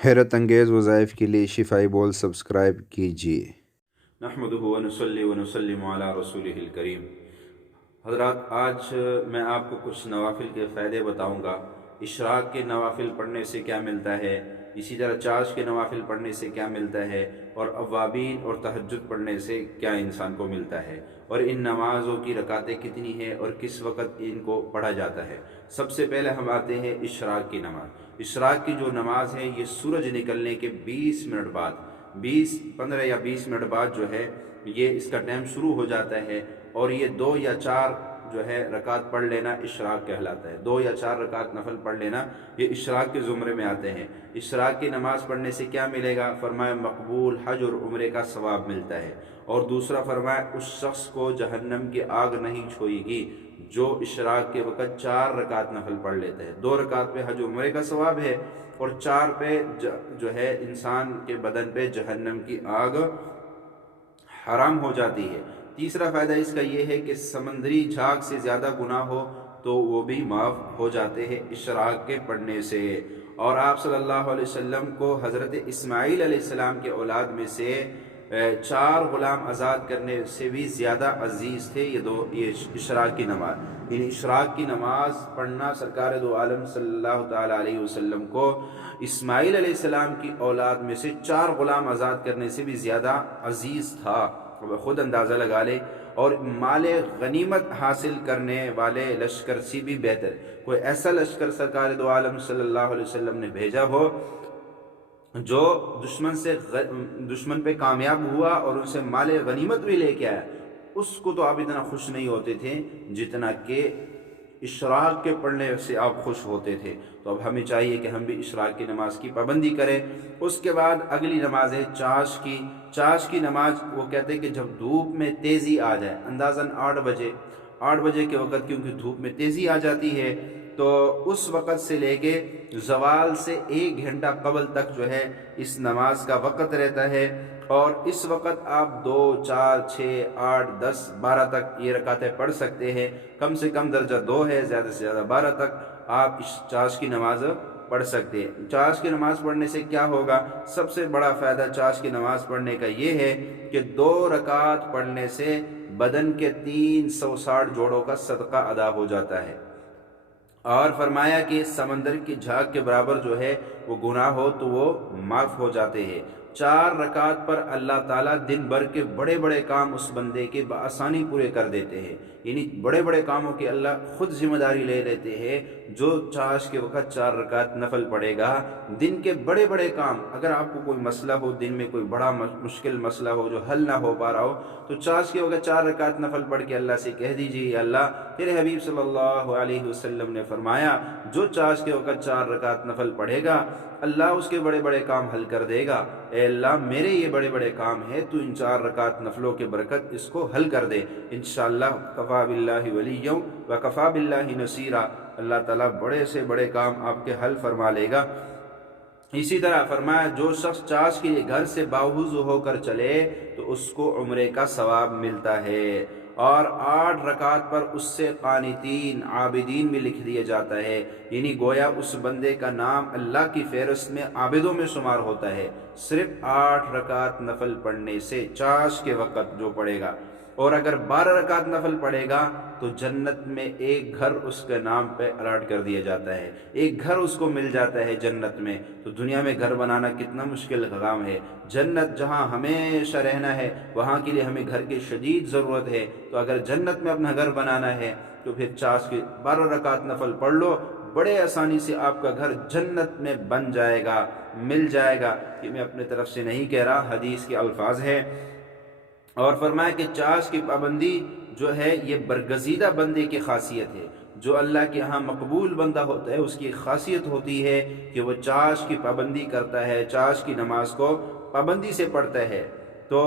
حیرت انگیز وظائف کے لیے شفائی بول سبسکرائب کیجیے۔ نحمدہ ونصلی ونسلم علی رسولہ الکریم۔ حضرات، آج میں آپ کو کچھ نوافل کے فائدے بتاؤں گا۔ اشراق کے نوافل پڑھنے سے کیا ملتا ہے، اسی طرح چاش کے نوافل پڑھنے سے کیا ملتا ہے، اور اوابین اور تہجد پڑھنے سے کیا انسان کو ملتا ہے، اور ان نمازوں کی رکعتیں کتنی ہیں اور کس وقت ان کو پڑھا جاتا ہے۔ سب سے پہلے ہم آتے ہیں اشراق کی نماز۔ اشراق کی جو نماز ہے یہ سورج نکلنے کے 20 منٹ بعد 15 یا 20 منٹ بعد جو ہے یہ اس کا ٹائم شروع ہو جاتا ہے، اور یہ 2 یا 4 جو ہے رکعت پڑھ لینا اشراق کہلاتا ہے۔ 2 یا 4 رکعت نفل پڑھ لینا یہ اشراق کے زمرے میں آتے ہیں۔ اشراق کی نماز پڑھنے سے کیا ملے گا؟ فرمایا مقبول حج اور عمرے کا ثواب ملتا ہے، اور دوسرا فرمایا اس شخص کو جہنم کی آگ نہیں چھوئے گی جو اشراق کے وقت 4 رکعت نفل پڑھ لیتا ہے۔ 2 رکعت پہ حج عمرے کا ثواب ہے، اور 4 پہ جو ہے انسان کے بدن پہ جہنم کی آگ حرام ہو جاتی ہے۔ تیسرا فائدہ اس کا یہ ہے کہ سمندری جھاگ سے زیادہ گناہ ہو تو وہ بھی معاف ہو جاتے ہیں اشراق کے پڑھنے سے۔ اور آپ صلی اللہ علیہ وسلم کو حضرت اسماعیل علیہ السلام کے اولاد میں سے 4 غلام آزاد کرنے سے بھی زیادہ عزیز تھے یہ اشراق کی نماز۔ یعنی اشراق کی نماز پڑھنا سرکار دو عالم صلی اللہ تعالیٰ علیہ وسلم کو اسماعیل علیہ السلام کی اولاد میں سے 4 غلام آزاد کرنے سے بھی زیادہ عزیز تھا، خود اندازہ لگا لے۔ اور مال غنیمت حاصل کرنے والے لشکر سے بھی بہتر کوئی ایسا لشکر سرکار دو عالم صلی اللہ علیہ وسلم نے بھیجا ہو جو دشمن پہ کامیاب ہوا اور ان سے مال غنیمت بھی لے کے آیا، اس کو تو آپ اتنا خوش نہیں ہوتے تھے جتنا کہ اشراق کے پڑھنے سے آپ خوش ہوتے تھے۔ تو اب ہمیں چاہیے کہ ہم بھی اشراق کی نماز کی پابندی کریں۔ اس کے بعد اگلی نماز ہے چاش کی۔ چاش کی نماز وہ کہتے ہیں کہ جب دھوپ میں تیزی آ جائے، اندازاً 8 بجے کے وقت، کیونکہ دھوپ میں تیزی آ جاتی ہے، تو اس وقت سے لے کے زوال سے 1 گھنٹہ قبل تک جو ہے اس نماز کا وقت رہتا ہے، اور اس وقت آپ 2 4 6 8 10 12 تک یہ رکعتیں پڑھ سکتے ہیں۔ کم سے کم درجہ 2 ہے، زیادہ سے زیادہ 12 تک آپ اس چاش کی نماز پڑھ سکتے ہیں۔ چاش کی نماز پڑھنے سے کیا ہوگا؟ سب سے بڑا فائدہ چاش کی نماز پڑھنے کا یہ ہے کہ 2 رکعت پڑھنے سے بدن کے 360 جوڑوں کا صدقہ ادا ہو جاتا ہے، اور فرمایا کہ سمندر کی جھاگ کے برابر جو ہے وہ گناہ ہو تو وہ معاف ہو جاتے ہیں۔ 4 رکعت پر اللہ تعالیٰ دن بھر کے بڑے بڑے کام اس بندے کے بآسانی پورے کر دیتے ہیں۔ یعنی بڑے بڑے کاموں کی اللہ خود ذمہ داری لے لیتے ہیں۔ جو چاش کے وقت 4 رکعت نفل پڑھے گا، دن کے بڑے بڑے کام، اگر آپ کو کوئی مسئلہ ہو، دن میں کوئی بڑا مشکل مسئلہ ہو جو حل نہ ہو پا رہا ہو، تو چاش کے وقت 4 رکعت نفل پڑھ کے اللہ سے کہہ دیجیے، اللہ، تیرے حبیب صلی اللہ علیہ وسلم نے فرمایا جو چاش کے وقت 4 رکعت نفل پڑھے گا اللہ اس کے بڑے بڑے کام حل کر دے گا۔ اے اللہ، میرے یہ بڑے بڑے کام ہیں، تو ان 4 رکعت نفلوں کے برکت اس کو حل کر دے۔ انشاءاللہ کفا باللہ ولیًا وکفا باللہ نصیرا، اللہ تعالیٰ بڑے سے بڑے کام آپ کے حل فرما لے گا۔ اسی طرح فرمایا جو شخص چاش کے لیے گھر سے باوضو ہو کر چلے تو اس کو عمرے کا ثواب ملتا ہے، اور 8 رکعت پر اس سے قانتین عابدین بھی لکھ دیا جاتا ہے۔ یعنی گویا اس بندے کا نام اللہ کی فہرست میں عابدوں میں شمار ہوتا ہے، صرف 8 رکعت نفل پڑھنے سے، چاش کے وقت جو پڑھے گا۔ اور اگر 12 رکعت نفل پڑھے گا تو جنت میں ایک گھر اس کے نام پہ الاٹ کر دیا جاتا ہے، ایک گھر اس کو مل جاتا ہے جنت میں۔ تو دنیا میں گھر بنانا کتنا مشکل کام ہے، جنت جہاں ہمیشہ رہنا ہے وہاں کے لیے ہمیں گھر کی شدید ضرورت ہے۔ تو اگر جنت میں اپنا گھر بنانا ہے تو پھر چاش کی 12 رکعت نفل پڑھ لو، بڑے آسانی سے آپ کا گھر جنت میں بن جائے گا، مل جائے گا۔ یہ میں اپنے طرف سے نہیں کہہ رہا، حدیث کے الفاظ ہیں۔ اور فرمایا کہ چاش کی پابندی جو ہے یہ برگزیدہ بندے کی خاصیت ہے، جو اللہ کے ہاں مقبول بندہ ہوتا ہے اس کی خاصیت ہوتی ہے کہ وہ چاش کی پابندی کرتا ہے، چاش کی نماز کو پابندی سے پڑھتا ہے۔ تو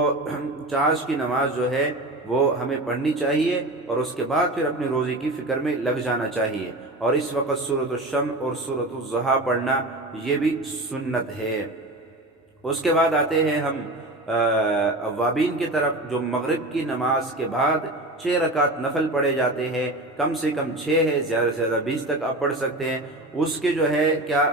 چاش کی نماز جو ہے وہ ہمیں پڑھنی چاہیے، اور اس کے بعد پھر اپنے روزے کی فکر میں لگ جانا چاہیے۔ اور اس وقت سورۃ الشمس اور سورۃ الضحیٰ پڑھنا یہ بھی سنت ہے۔ اس کے بعد آتے ہیں ہم اوابین کی طرف، جو مغرب کی نماز کے بعد 6 رکعت نفل پڑھے جاتے ہیں، کم سے کم 6 ہے، زیادہ سے زیادہ 20 تک آپ پڑھ سکتے ہیں، اس کے جو ہے کیا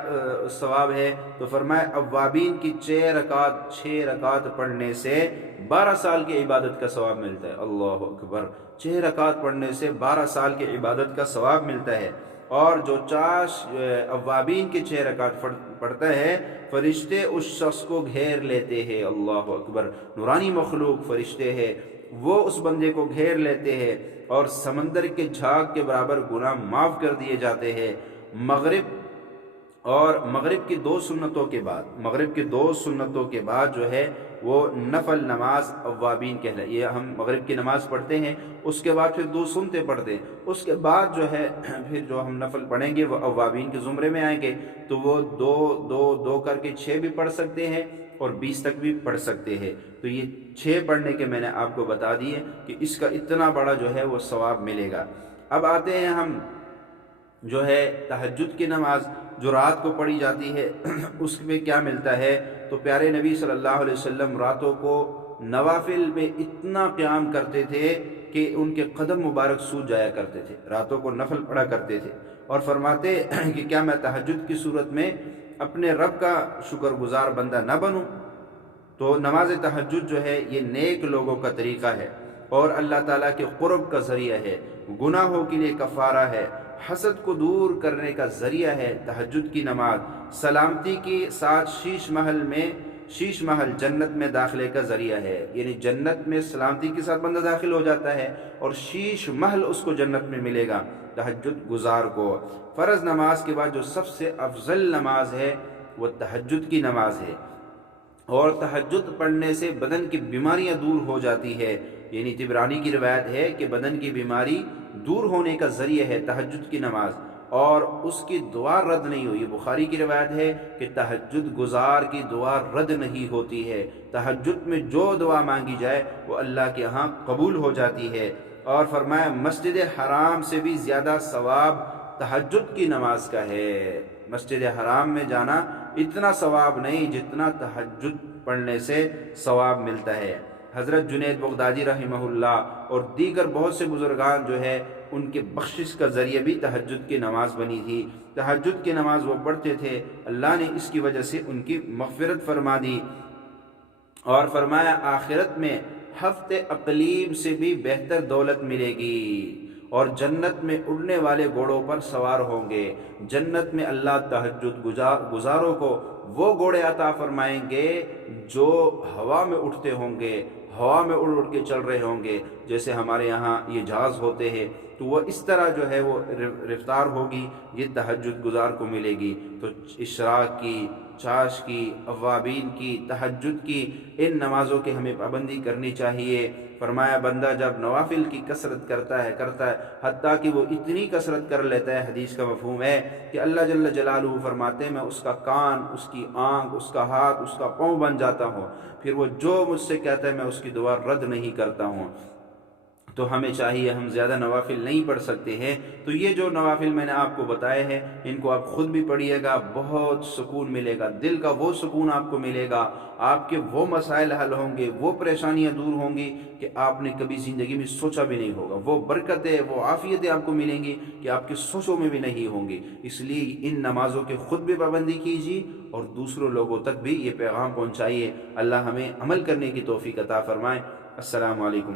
ثواب ہے؟ تو فرمایا اوابین کی 6 رکعت پڑھنے سے 12 سال کی عبادت کا ثواب ملتا ہے۔ اللہ اکبر، 6 رکعت پڑھنے سے 12 سال کی عبادت کا ثواب ملتا ہے۔ اور جو اوابین کی 6 رکعت پڑھتا ہے، فرشتے اس شخص کو گھیر لیتے ہیں۔ اللہ اکبر، نورانی مخلوق فرشتے ہیں، وہ اس بندے کو گھیر لیتے ہیں اور سمندر کے جھاگ کے برابر گناہ معاف کر دیے جاتے ہیں۔ مغرب کی 2 سنتوں کے بعد جو ہے وہ نفل نماز اوابین کہلائی۔ یہ ہم مغرب کی نماز پڑھتے ہیں، اس کے بعد پھر 2 سنتیں پڑھتے ہیں، اس کے بعد جو ہے پھر جو ہم نفل پڑھیں گے وہ اوابین کے زمرے میں آئیں گے، تو وہ 2 کر کے 6 بھی پڑھ سکتے ہیں اور 20 تک بھی پڑھ سکتے ہیں۔ تو یہ 6 پڑھنے کے میں نے آپ کو بتا دیے کہ اس کا اتنا بڑا جو ہے وہ ثواب ملے گا۔ اب آتے ہیں ہم جو ہے تہجد کی نماز جو رات کو پڑھی جاتی ہے، اس میں کیا ملتا ہے؟ تو پیارے نبی صلی اللہ علیہ وسلم راتوں کو نوافل میں اتنا قیام کرتے تھے کہ ان کے قدم مبارک سوج جایا کرتے تھے، راتوں کو نفل پڑھا کرتے تھے، اور فرماتے کہ کیا میں تہجد کی صورت میں اپنے رب کا شکر گزار بندہ نہ بنوں؟ تو نماز تہجد جو ہے یہ نیک لوگوں کا طریقہ ہے اور اللہ تعالیٰ کے قرب کا ذریعہ ہے، گناہوں کے لیے کفارہ ہے، حسد کو دور کرنے کا ذریعہ ہے۔ تہجد کی نماز سلامتی کے ساتھ شیش محل جنت میں داخلے کا ذریعہ ہے، یعنی جنت میں سلامتی کے ساتھ بندہ داخل ہو جاتا ہے اور شیش محل اس کو جنت میں ملے گا تہجد گزار کو۔ فرض نماز کے بعد جو سب سے افضل نماز ہے وہ تہجد کی نماز ہے، اور تہجد پڑھنے سے بدن کی بیماریاں دور ہو جاتی ہے، یعنی طبرانی کی روایت ہے کہ بدن کی بیماری دور ہونے کا ذریعہ ہے تہجد کی نماز، اور اس کی دعا رد نہیں ہوئی۔ بخاری کی روایت ہے کہ تہجد گزار کی دعا رد نہیں ہوتی ہے، تہجد میں جو دعا مانگی جائے وہ اللہ کے ہاں قبول ہو جاتی ہے۔ اور فرمایا مسجد حرام سے بھی زیادہ ثواب تہجد کی نماز کا ہے۔ مسجد حرام میں جانا اتنا ثواب نہیں جتنا تہجد پڑھنے سے ثواب ملتا ہے۔ حضرت جنید بغدادی رحمہ اللہ اور دیگر بہت سے بزرگان جو ہے ان کے بخشش کا ذریعہ بھی تہجد کی نماز بنی تھی۔ تہجد کی نماز وہ پڑھتے تھے، اللہ نے اس کی وجہ سے ان کی مغفرت فرما دی، اور فرمایا آخرت میں ہفت اقلیم سے بھی بہتر دولت ملے گی، اور جنت میں اڑنے والے گھوڑوں پر سوار ہوں گے۔ جنت میں اللہ تہجد گزاروں کو وہ گھوڑے عطا فرمائیں گے جو ہوا میں اٹھتے ہوں گے، ہوا میں اڑ کے چل رہے ہوں گے، جیسے ہمارے یہاں یہ جہاز ہوتے ہیں، تو وہ اس طرح جو ہے وہ رفتار ہوگی، یہ تہجد گزار کو ملے گی۔ تو اشراق کی، چاش کی، اوابین کی، تہجد کی، ان نمازوں کی ہمیں پابندی کرنی چاہیے۔ فرمایا بندہ جب نوافل کی کثرت کرتا ہے حتیٰ کہ وہ اتنی کثرت کر لیتا ہے، حدیث کا مفہوم ہے کہ اللہ جل جلالہ فرماتے ہیں میں اس کا کان، اس کی آنکھ، اس کا ہاتھ، اس کا پاؤں بن جاتا ہوں، پھر وہ جو مجھ سے کہتا ہے میں اس کی دعا رد نہیں کرتا ہوں۔ تو ہمیں چاہیے، ہم زیادہ نوافل نہیں پڑھ سکتے ہیں، تو یہ جو نوافل میں نے آپ کو بتائے ہیں ان کو آپ خود بھی پڑھیے گا، بہت سکون ملے گا، دل کا وہ سکون آپ کو ملے گا، آپ کے وہ مسائل حل ہوں گے، وہ پریشانیاں دور ہوں گی کہ آپ نے کبھی زندگی میں سوچا بھی نہیں ہوگا، وہ برکتیں، وہ عافیتیں آپ کو ملیں گی کہ آپ کے سوچوں میں بھی نہیں ہوں گی۔ اس لیے ان نمازوں کی خود بھی پابندی کیجیے اور دوسروں لوگوں تک بھی یہ پیغام پہنچائیے۔ اللہ ہمیں عمل کرنے کی توفیق عطا فرمائے۔ السلام علیکم۔